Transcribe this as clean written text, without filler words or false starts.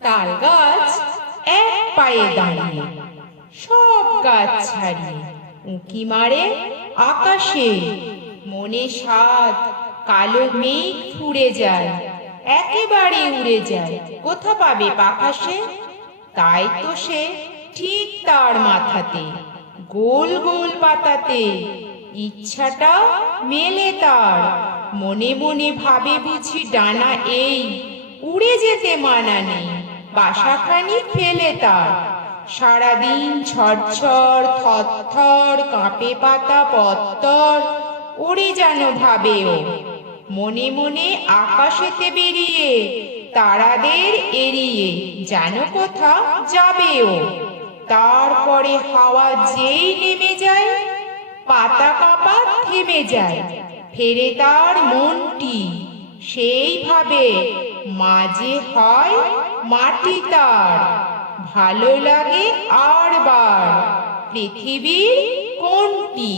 তাল গাছ এক পায়ে দাঁড়িয়ে, সব গাছ ছাড়িয়ে উঁকি মারে আকাশে। মনে সাত কালো মেঘ ফুড়ে যায়, একেবারে উড়ে যায়, কোথা পাবে পাখা সে? তাই তো সে ঠিক তার মাথাতে গোল গোল পাতাতে ইচ্ছাটা মেলে তার। মনে মনে ভাবে বুঝি ডানা এই, উড়ে যেতে মানা নেই, বাসাখানি ফেলে তার। সারাদিন ঝরঝর থরথর কাঁপে পাতা পত্তর, ওরে যেন ভাবে ও। মনে মনে আকাশেতে বেরিয়ে তারাদের এড়িয়ে যেন কোথা যাবে ও। তারপরে হাওয়া যেই নেমে যায়, পাতা কাঁপা থেমে যায়, ফেরে তার মনটি সেইভাবে মাঝে হয় মাটি তার। ভালো লাগে আর বার পৃথিবীর কোনটি?